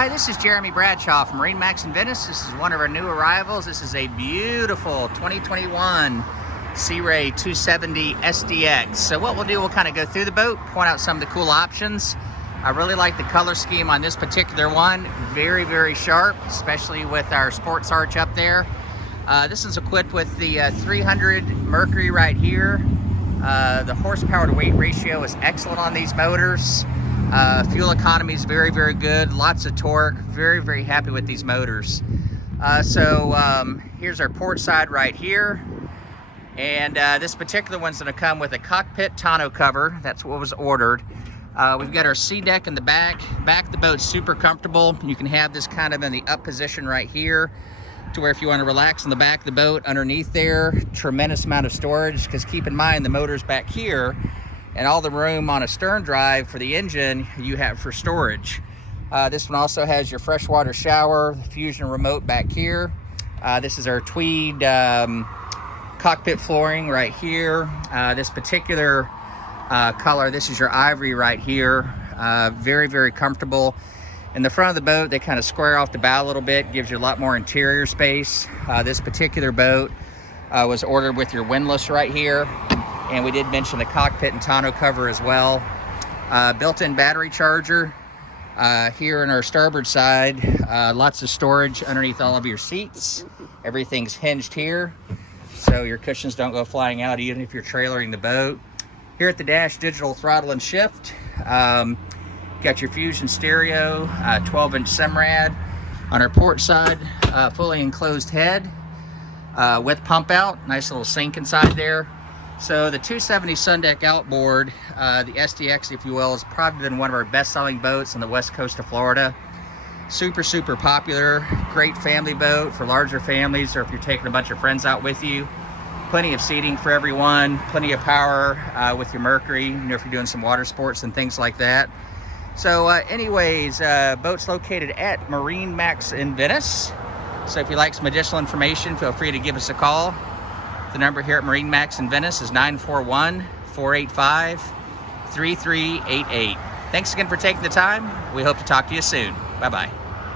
Hi, this is Jeremy Bradshaw from MarineMax in Venice. This is one of our new arrivals. This is a beautiful 2021 Sea Ray 270 SDX. So what we'll do, we'll kind of go through the boat, point out some of the cool options. I really like the color scheme on this particular one. Very, very sharp, especially with our sports arch up there. This is equipped with the 300 Mercury right here. The horsepower to weight ratio is excellent on these motors. Fuel economy is very, very good. Lots of torque. Very, very happy with these motors. Here's our port side right here. And this particular one's going to come with a cockpit tonneau cover. That's what was ordered. We've got our sea deck in the back. Back of the boat's super comfortable. You can have this kind of in the up position right here, to where if you want to relax in the back of the boat, underneath there, tremendous amount of storage, because keep in mind the motor's back here, and all the room on a stern drive for the engine you have for storage. This one also has your freshwater shower, the Fusion remote back here. This is our tweed cockpit flooring right here. This particular color, this is your ivory right here. Very, very comfortable. In the front of the boat, they kind of square off the bow a little bit, gives you a lot more interior space. This particular boat was ordered with your windlass right here. And we did mention the cockpit and tonneau cover as well. Built-in battery charger here on our starboard side. Lots of storage underneath all of your seats. Everything's hinged here, so your cushions don't go flying out even if you're trailering the boat. Here at the dash, digital throttle and shift. Got your Fusion stereo, 12-inch Simrad. On our port side, fully enclosed head with pump out. Nice little sink inside there. So the 270 Sundeck Outboard, the SDX, if you will, has probably been one of our best-selling boats on the west coast of Florida. Super, super popular. Great family boat for larger families, or if you're taking a bunch of friends out with you. Plenty of seating for everyone. Plenty of power with your Mercury, you know, if you're doing some water sports and things like that. So anyways, boat's located at MarineMax in Venice. So if you'd like some additional information, feel free to give us a call. The number here at MarineMax in Venice is 941-485-3388. Thanks again for taking the time. We hope to talk to you soon. Bye-bye.